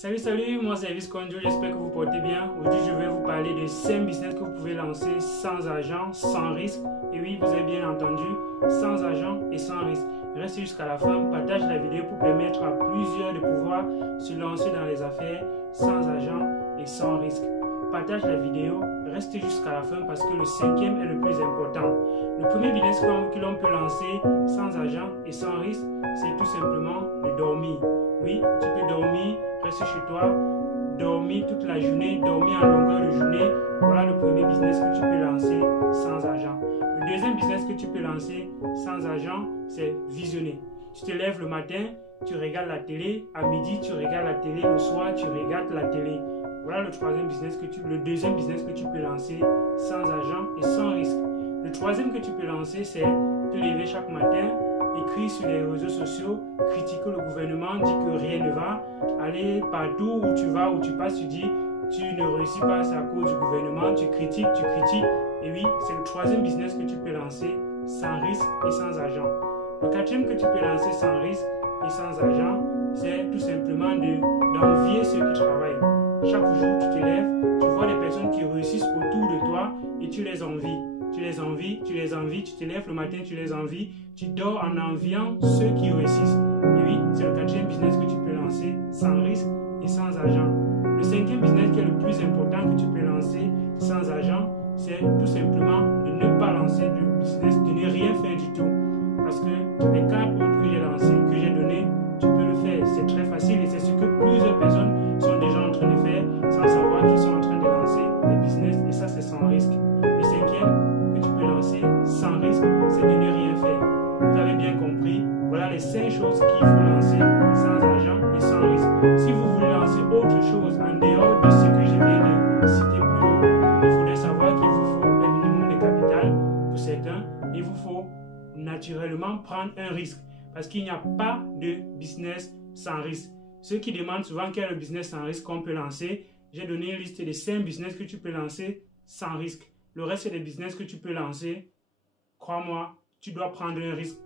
Salut, moi c'est Elvis Conjo, j'espère que vous portez bien. Aujourd'hui je vais vous parler de 5 business que vous pouvez lancer sans argent, sans risque. Et oui, vous avez bien entendu, sans argent et sans risque. Restez jusqu'à la fin, partage la vidéo pour permettre à plusieurs de pouvoir se lancer dans les affaires sans argent et sans risque. Partage la vidéo, restez jusqu'à la fin parce que le cinquième est le plus important. Le premier business que l'on peut lancer sans argent et sans risque, c'est tout simplement de dormir. Oui, tu peux dormir, rester chez toi, dormir toute la journée, dormir en longueur de journée. Voilà le premier business que tu peux lancer sans argent. Le deuxième business que tu peux lancer sans argent, c'est visionner. Tu te lèves le matin, tu regardes la télé, à midi tu regardes la télé, le soir tu regardes la télé. Voilà le deuxième business que tu peux lancer sans argent et sans risque. Le troisième que tu peux lancer, c'est te lever chaque matin, écrire sur les réseaux sociaux, critiquer le gouvernement, dire que rien ne va, aller partout où tu vas, où tu passes, tu dis tu ne réussis pas, c'est à cause du gouvernement, tu critiques. Et oui, c'est le troisième business que tu peux lancer sans risque et sans argent. Le quatrième que tu peux lancer sans risque et sans argent, c'est tout simplement d'envier ceux qui travaillent. Chaque jour, tu te lèves, tu vois les personnes qui réussissent autour de toi et tu les envies. Tu te lèves le matin, tu les envies, tu dors en enviant ceux qui réussissent. Et oui, c'est le quatrième business que tu peux lancer sans risque et sans argent. Le cinquième business qui est le plus important que tu peux lancer sans argent, c'est tout simplement de ne pas lancer de business, de ne rien faire du tout. Parce que les 4 autres que j'ai lancés, que j'ai donnés, tu peux le faire. C'est très facile et c'est ce que plusieurs personnes sont déjà en train de faire sans savoir qu'ils sont en train de lancer des business et ça c'est sans risque. Le cinquième que tu peux lancer sans risque, c'est de ne rien faire. Vous avez bien compris, voilà les 5 choses qu'il faut lancer sans argent et sans risque. Si vous voulez lancer autre chose en dehors de ce que je viens de citer plus haut, il faudrait savoir qu'il vous faut un minimum de capital pour certains. Il vous faut naturellement prendre un risque parce qu'il n'y a pas de business sans risque. Ceux qui demandent souvent quel est le business sans risque qu'on peut lancer, j'ai donné une liste de 5 business que tu peux lancer sans risque. Le reste, c'est des business que tu peux lancer. Crois-moi, tu dois prendre un risque.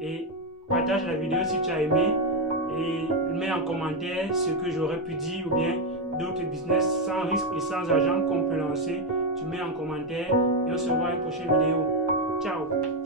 Et partage la vidéo si tu as aimé. Et mets en commentaire ce que j'aurais pu dire ou bien d'autres business sans risque et sans argent qu'on peut lancer. Tu mets en commentaire et on se voit à une prochaine vidéo. Ciao!